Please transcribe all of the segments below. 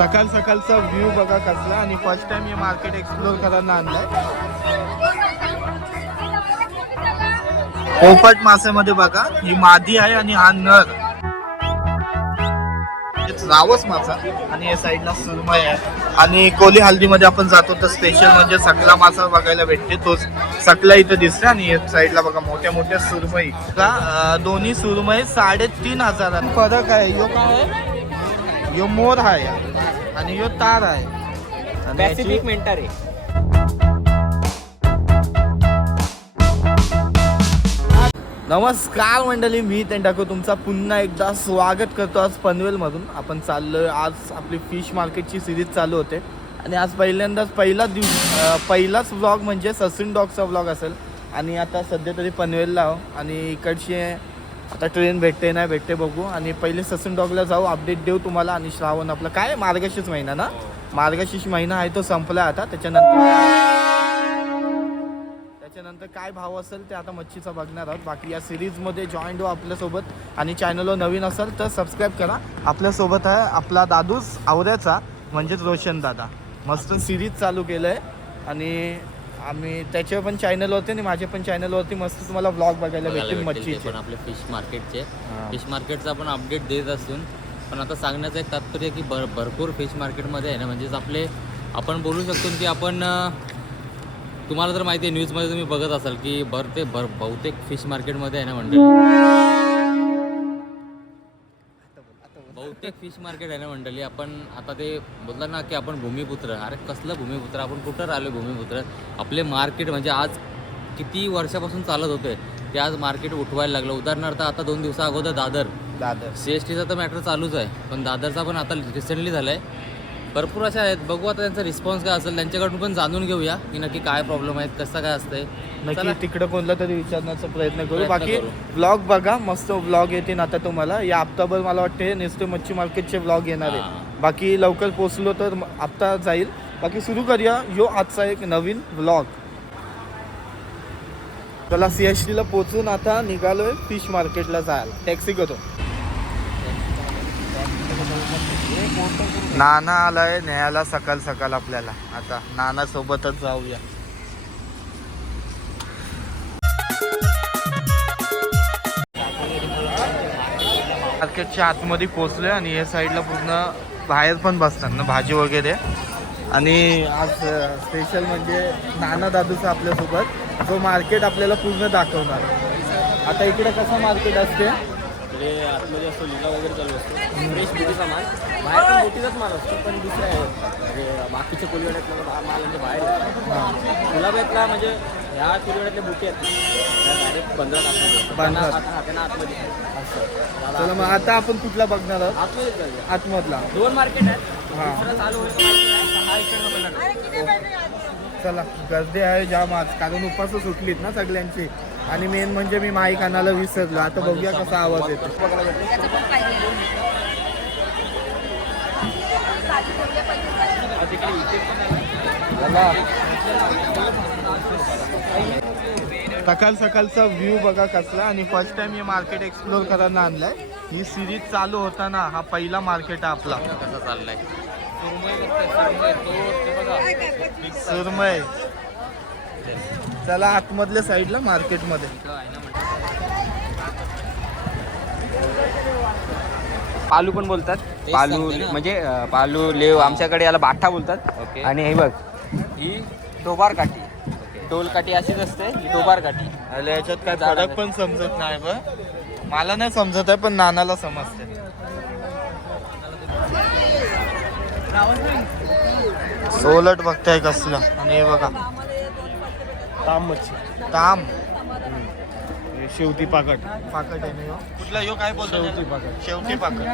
सकाळ सकाळचा व्ह्यू बघा कसला आणि फर्स्ट टाइम हे मार्केट एक्सप्लोर करायला आणलाय. पोपट मासेमध्ये बघा ही मादी आहे आणि हा नर रावस मासा आणि या साईडला सुरमई आहे. आणि कोली हल्दीमध्ये आपण जातो तर स्पेशल म्हणजे सकला मासा बघायला भेटते. तोच सकला इथं दिसते आणि या साईडला बघा मोठ्या मोठ्या सुरमई. दोन्ही सुरमई 3,500 फरक आहे. यो काय आहे, यो मोर आहे आणि यो तार आहे आणि पॅसिफिक मेंटर आहे. नमस्कार मंडळी, मी टाकू तुमचा पुन्हा एकदा स्वागत करतो. आज पनवेलमधून आपण चाललोय. आज आपली फिश मार्केटची सिरीज चालू होते आणि आज पहिलाच व्लॉग म्हणजे ससून डॉगचा व्लॉग असेल. आणि आता सध्या तरी पनवेलला आहो आणि इकडचे आता ट्रेन भेटते नाही भेटते बघू. आणि पहिले ससून डॉगला जाऊ, अपडेट देऊ तुम्हाला. आणि श्रावण आपला काय मार्गशीर्ष महिना ना, मार्गशीर्ष महिना आहे तो संपला आता. त्याच्यानंतर काय भाव असेल ते आता मच्छीचा बघणार आहोत. बाकी या सिरीजमध्ये जॉईन हो आपल्यासोबत. आणि चॅनलवर नवीन असेल तर सबस्क्राईब करा. आपल्यासोबत आहे आपला दादूस आवऱ्याचा म्हणजेच रोशन दादा. मस्त सिरीज चालू केलं आहे आणि आम्ही त्याच्या पण चॅनलवरती आणि माझ्या पण चॅनलवरती मस्त तुम्हाला व्लॉग बघायला भेटतील मच्छीचे. पण आपले फिश मार्केटचा आपण अपडेट देत असून पण आता सांगण्याचं एक तात्पर्य की भरपूर फिश मार्केटमध्ये आहे ना, म्हणजेच आपण बोलू शकतो की आपण तुम्हाला जर माहिती आहे न्यूजमध्ये तुम्ही बघत असाल की बहुतेक फिश मार्केटमध्ये आहे ना बहुतेक फिश मार्केट आहे ना मंडळी. आपण आता ते बोलतात ना की आपण भूमिपुत्र. अरे कसलं भूमिपुत्र, आपण कुठं राहिलो भूमिपुत्र. आपले मार्केट म्हणजे आज किती वर्षापासून चालत होते ते आज मार्केट उठवायला लागलं. उदाहरणार्थ आता 2 दिवसा अगोदर दादर CSTचा तर मॅटर चालूच आहे, पण दादरचा पण आता रिसेंटली झाला आहे. भरपूर अशा आहेत, बघू आता त्यांचा रिस्पॉन्स काय असेल. त्यांच्याकडून पण जाणून घेऊया की नक्की काय प्रॉब्लेम आहेत, कसं काय असतंय. नक्की तिकडं कोणला तरी विचारण्याचा प्रयत्न करू. बाकी व्लॉग बघा, मस्त व्लॉग येतील आता तुम्हाला. या हप्ताभर मला वाटते नुसते मच्छी मार्केटचे व्लॉग येणार आहे. बाकी लवकर पोचलो तर हप्ता जाईल. बाकी सुरू करूया यो आजचा एक नवीन व्लॉग. चला CSTला पोचून आता निघालोय फिश मार्केटला जायला. टॅक्सी करतो. नाना आलाय न्यायला सकाळ सकाळ आपल्याला. आता नाना सोबतच जाऊया. मार्केटच्या आतमध्ये पोचलोय आणि या साईडला पूर्ण बाहेर पण बसतात ना भाजी वगैरे. आणि आज स्पेशल म्हणजे नाना दादूचा आपल्यासोबत जो मार्केट आपल्याला पूर्ण दाखवणार. आता इकडे कसं मार्केट असते, आतमध्ये असतो लिला वगैरे चालू असतो. फ्रेश बुटीचा माल बाहेर पण बुटीचाच माल असतो, पण दुसरा आहे म्हणजे बाकीच्या कोलिवड्यातला माल म्हणजे बाहेर. गुलाबातला म्हणजे ह्या कोलिवड्यातले बुटी आहेत डायरेक्ट 15 त्यांना आतमध्ये असतं. चला मग आता आपण कुठला बघणार आहोत? आतमध्येच जाऊया. आतमधला 2 मार्केट आहेत. दुसरा चालू होईल हा इकडनं बनणार. चला गर्दी आहे जाम आज, कारण उपास सुटलीत ना सगळ्यांची. आणि मेन म्हणजे मी माईक आणायला विसरलो. आता बघूया कसा आवाज येतो. सकाळ सकाळचा व्ह्यू बघा कसला. आणि फर्स्ट टाइम हे मार्केट एक्सप्लोर करायला आणलाय. ही सिरीज चालू होताना हा पहिला मार्केट आहे आपला. कसा चाललाय सुरमई. चला आतमधल्या साईडला मार्केटमध्ये. पालू पण बोलतात. पालू म्हणजे पालू लेव, आमच्याकडे याला बाठा बोलतात. आणि हे बघ ही डोबार काठी, टोल काठी अशीच असते ही डोबार काठी. याच्यात काय फरक पण समजत नाही बघ. मला नाही समजत आहे पण नानाला समजते. सोलट बघताय कसलं. आणि हे बघा ताम मच्छी, ताम शेवटी पाकट आहे ना. कुठला यो काय बोलतो? शेवटी पाकट,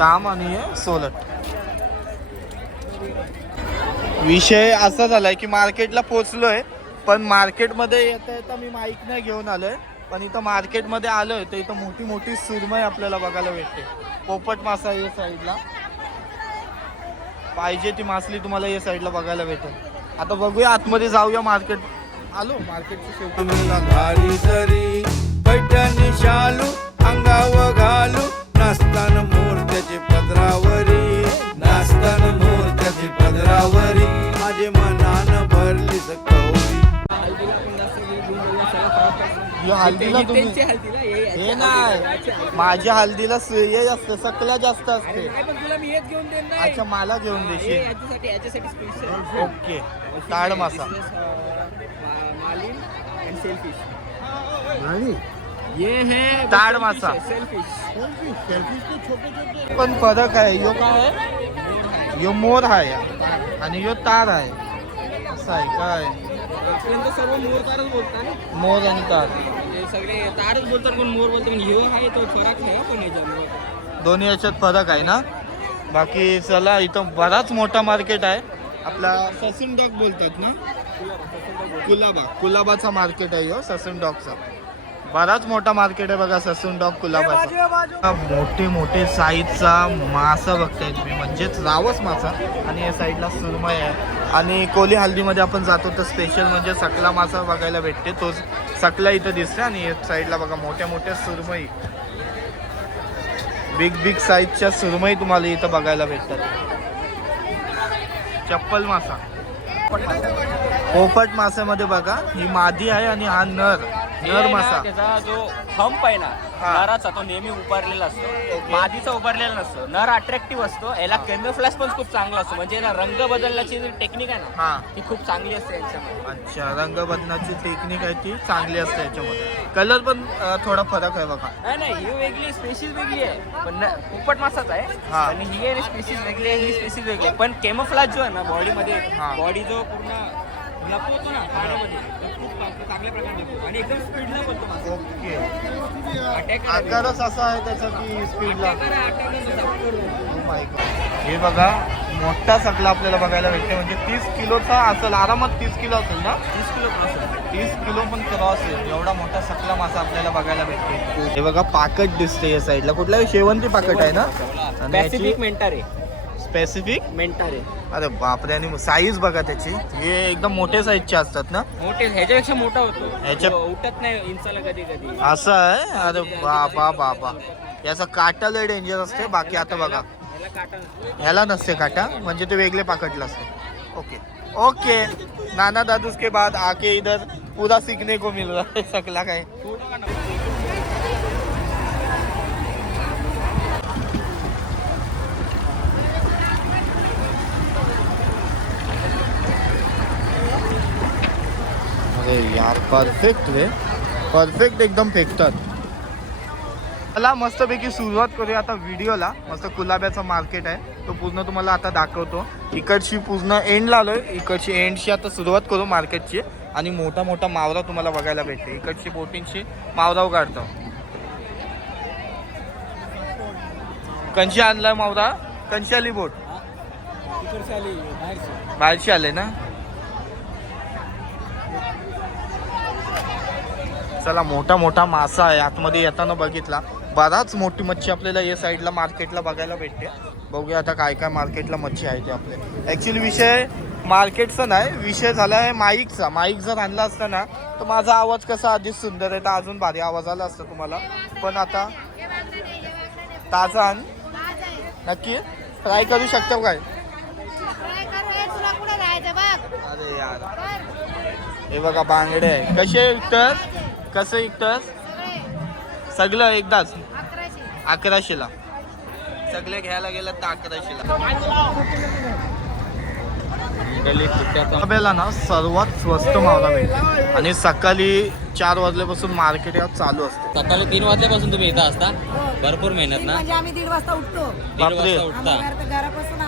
ताम आणि हे सोलट. विषय असा झालाय की मार्केटला पोचलोय, पण मार्केटमध्ये येता येता मी माईक नाही घेऊन आलोय. पण इथं मार्केटमध्ये आलोय तर इथं मोठी मोठी सुरमई आपल्याला बघायला भेटते. पोपट मासा या साईडला पाहिजे ती मासली तुम्हाला या साईडला बघायला भेटेल. आता बघूया आतमध्ये जाऊया. मार्केट आलो, मार्केटची शेवटी पैठणी शालू अंगावर घालू नाचताना मोरत्याचे पदरावरी नाचता यो हल्दीला तुम्ही हे नाही, माझ्या हल्दीला हे असतं, सकल्या जास्त असते. अच्छा, मला घेऊन देशील. ओके, ताड मासा. ये है ताड मासा. पण फरक आहे, यो काय आहे, यो मोर आहे आणि यो तार आहे. असं आहे काय, सर्व मोर तारच बोलतात ना, मोर आणि तार सगळे तारच बोलतात, पण मोर बोलतात. पण ह्यो आहे तो फरक आहे पण याच्यामध्ये. दोन्ही याच्यात फरक आहे ना. बाकी चला, इथं बराच मोठा मार्केट आहे. आपला ससून डॉग बोलतात ना, कुलाबाचा मार्केट आहे, ससून डॉगचा. बराच मोठा मार्केट आहे बघा, ससून डॉग कुलाबाचा. मोठे मोठे साईजचा मासा बघताय तुम्ही, म्हणजेच रावस मासा. आणि या साईडला सुरमई आहे. आणि कोली हल्दीमध्ये आपण जातो तर स्पेशल म्हणजे सकला मासा बघायला भेटते, तोच सकला इथं दिसते. आणि या साईडला बघा मोठ्या मोठ्या सुरमई, बिग साईजच्या सुरमई तुम्हाला इथं बघायला भेटतात. चप्पल मासा, पोपट माशामध्ये बघा ही मादी आहे आणि हा नर मासा. त्याचा जो हंप आहे ना, हा. नराचा तो नेहमी उभारलेला असतो, मादीचा उभारलेला नसतो. नर अट्रॅक्टिव्ह असतो, याला कॅमोफ्लॅज पण खूप चांगला असतो. म्हणजे याला रंग बदलण्याची जी टेक्निक आहे ना, हा, ती खूप चांगली असते याच्यामध्ये. अच्छा, रंग बदलाची टेक्निक आहे ती चांगली असते याच्यामध्ये. कलर पण थोडा फरक आहे बघा. नाही ही वेगळी स्पेसिस वेगळी आहे, पण पोपट मासाच आहे. हा. आणि ही स्पेसिस वेगळी आहे, ही स्पेसिस वेगळी आहे. पण कॅमोफ्लॅज जो आहे ना बॉडीमध्ये, हा. बॉडी जो पूर्ण लपवतो ना पाण्यामध्ये, तो खूप चांगल्या प्रकारे लपवतो आणि एकदम स्पीडला बोलतो मासा. ओके, अटॅक आकारच असा आहे त्याचा की स्पीडला. अटॅक हे बघा मोठा सकला आपल्याला बघायला भेटते, म्हणजे 30 किलोचा असेल, आरामात 30 किलो असेल ना. 30 किलो क्रॉस. 30 किलो पण क्रॉस आहे, एवढा मोठा सकला मासा आपल्याला बघायला भेटते. हे बघा पाकट दिसते या साईडला, कुठला शेवंती पाकट आहे ना. आणि पॅसिफिक मेंटर आहे, स्पेसिफिक. मेंटर आहे. अरे बापरे, आणि साईज बघा त्याची, हे एकदम मोठे साईजचे असतात ना. मोठे ह्याच्यापेक्षा मोठा होतो, ह्याच्या- तो उठत नाही इंचाला कधी कधी. असं आहे. अरे बाबा बाबा, याचा काटा लय डेंजर असते. बाकी आता बघा ह्याला काटा नसतो. ह्याला नसते काटा, म्हणजे ते वेगळे पाकटला असते. ओके ओके, नाना दादूस के बाद आके इधर पूरा सीखने को मिल रहा है सकला काय. थोडं का नको? अरे यार, परफेक्ट रे, परफेक्ट एकदम फेकतात. मला मस्तपैकी सुरुवात करूया आता व्हिडिओला. मस्त कुलाब्याचं मार्केट आहे, तो पूर्ण तुम्हाला आता दाखवतो. इकडची पूर्ण एंडला आलोय, इकडची एंडची आता सुरुवात करू मार्केटची. आणि मोठा मोठा मावरा तुम्हाला बघायला भेटते. इकडची बोटिंगची मावराव काढतो. कंची आणलाय मावरा, कंची आली बोट, तिकडची आली बाहेरची. बाहेरची आले ना. चला, मोठा मोठा मासा आहे आतमध्ये येताना बघितला. बराच मोठी मच्छी आपल्याला या साईडला मार्केटला बघायला भेटते. बघूया आता काय काय मार्केटला मच्छी आहे ते आपले. ॲक्च्युली विषय मार्केटचा नाही, विषय झाला आहे माईकचा. माईक जर आणला असता ना तर माझा आवाज कसा आधीच सुंदर आहे, तर अजून भारी आवाज आला असता तुम्हाला. पण आता ताजा आण, नक्की ट्राय करू शकतो काय. अरे यार, हे बघा बांगडे आहे. कसे विकतात, कसं विकतात सगळं एकदाच 1100ला. सगळे घ्यायला गेलं तर 1100ला. ना सर्वात स्वस्त मावला भेटतो. आणि सकाळी 4 वाजल्यापासून मार्केट चालू असते. सकाळी 3 वाजल्यापासून तुम्ही इथं असता. भरपूर मेहनत ना. म्हणजे आम्ही 1:30 वाजता उठतो. 3 वाजता उठता. आम्हाला तर घरापासून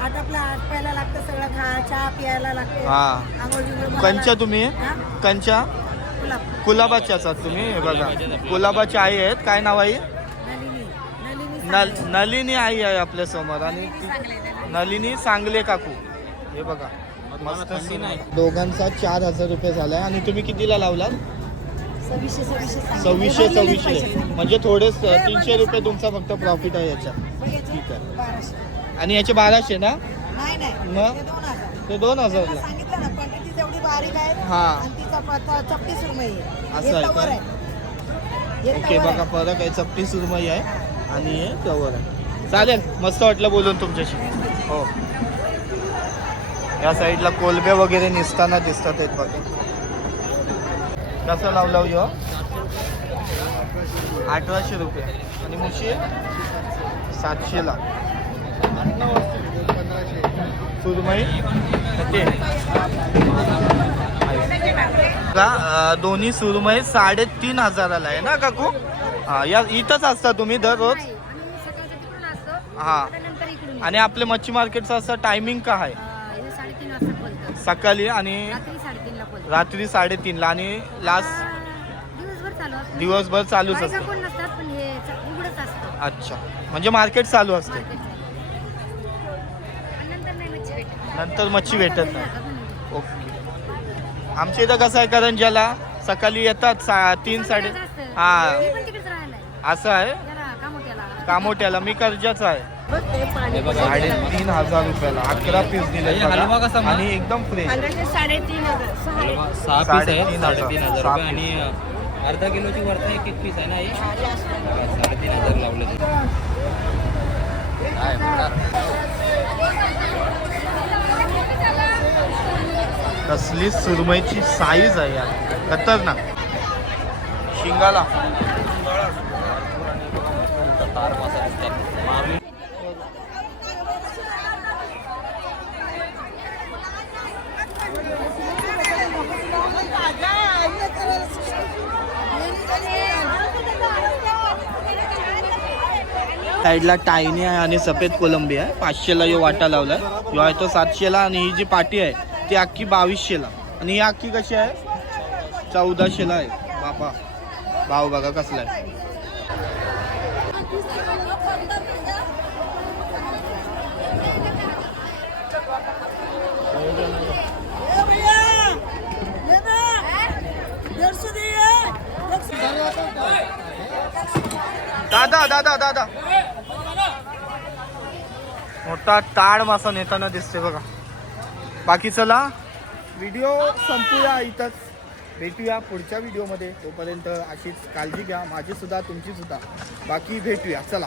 आठ प्यायला लागतं, सगळं चहा प्यायला लागतो. हा, आंघोळ बिंघोळ कंच्या तुम्ही हा? कंच्या गुलाब. कुलाबाच्या असतात तुम्ही. हे बघा कुलाबाची आई आहेत. काय नाव आहे. नलिनी नलिनी आई आहे आपल्या समोर. आणि सांगले, नलिनी. नलिनी सांगले काकू. हे बघा मस्त थंडी नाही. दोघांचा 4000 रुपये झालाय. आणि तुम्ही कितीला लावलात. 2600 म्हणजे थोडेच 300 रुपये तुमचा फक्त प्रॉफिट आहे याच्यात. ठीक आहे. 1200. आणि याचे 1200 ना. नाही मग? ते 2000. ते 2000ला. सांगितलं ना, क्वांटिटी जेवढी बारीक आहे हा. आणि तिचा चपटी सुरमई आहे. असं आहे का? हे ओके, तवर बघा फरक आहे. चपटी सुरमई आहे आणि हे कवर आहे. चालेल, मस्त वाटलं बोलून तुमच्याशी. हो, या साईडला कोलब्या वगैरे निसताना दिसतात आहेत बघा. कसं लावला यो 1800 रुपये आणि मुशी 700ला. सुरमई ते दोन्ही सुरमई 3500ला आहे ना काकू? हा या इथंच असता तुम्ही दररोज? हा. आणि आपले मच्छी मार्केटचं असं टायमिंग काय आहे? 3:30 वाजता सकाळी आणि रात्री 3:30ला खोलतात. रात्री 3:30ला आणि लास्ट दिवसभर चालू असतं. दिवसभर चालूच बायका असतं. कोण नसतात पण हे उघडच असतं अच्छा म्हणजे मार्केट चालू असते. मार्केट नंतर नाही मच्छी भेटत. नंतर मच्छी भेटत नाही. ओके. आमच्या इथं कसं आहे करंजाला सकाळी येतात 3-3:30. हा मी पण तिकडेच राहायला आहे. असं आहे. जरा कामोठ्याला. कामोट्याला मी कर्जाचा आहे. हे बघा 3,500 रुपयाला 11 पीस दिले हे हलवा कसा मग? आणि एकदम फ्रेश. 3,500. हलवा 6 पीस आहे 3,500 3,500 सहा रुपये आणि अर्धा किलोची वरता एक पीस आहे ना ही 3,500 लावले ते काय बघा. कसली सुरमईची साईज आहे यार खतरनाक. शिंगाला तार मासा दिसतात मारली. साईडला टायनी आहे आणि सफेद कोलंबी आहे. 500ला यो वाटा लावलाय. यो आहे तो 700ला आणि ही जी पाटी आहे ती अख्खी 2200ला आणि ही अख्खी कशी आहे 1400ला आहे. बाबा भाव बघा कसला आहे. दादा दादा दादा मोठा ताड मासा नेताना दिसते बघा. बाकी चला व्हिडिओ संपूया इथंच. भेटूया पुढच्या व्हिडिओमध्ये. तोपर्यंत अशीच काळजी घ्या माझी सुद्धा तुमची सुद्धा. बाकी भेटूया चला.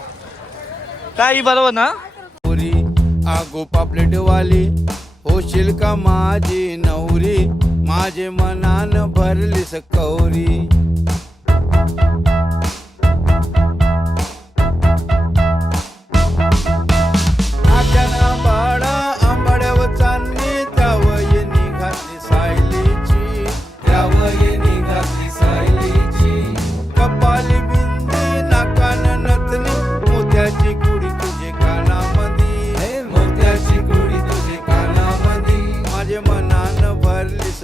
काय बरोबर ना? आगो पापलेट वाली होशील का माझी नवरी माझे मनान भरलीस कौरी. आट्याना बाळा आंबाड्यावर चांदणी त्यावय निघाली सायलीची त्यावय निघाली सायलीची. कपाली बिंदी नाकान नथनी मोत्याची कुडी तुझे कानामधी मोत्याची कुडी तुझे कानामधी माझे मनान भरलीस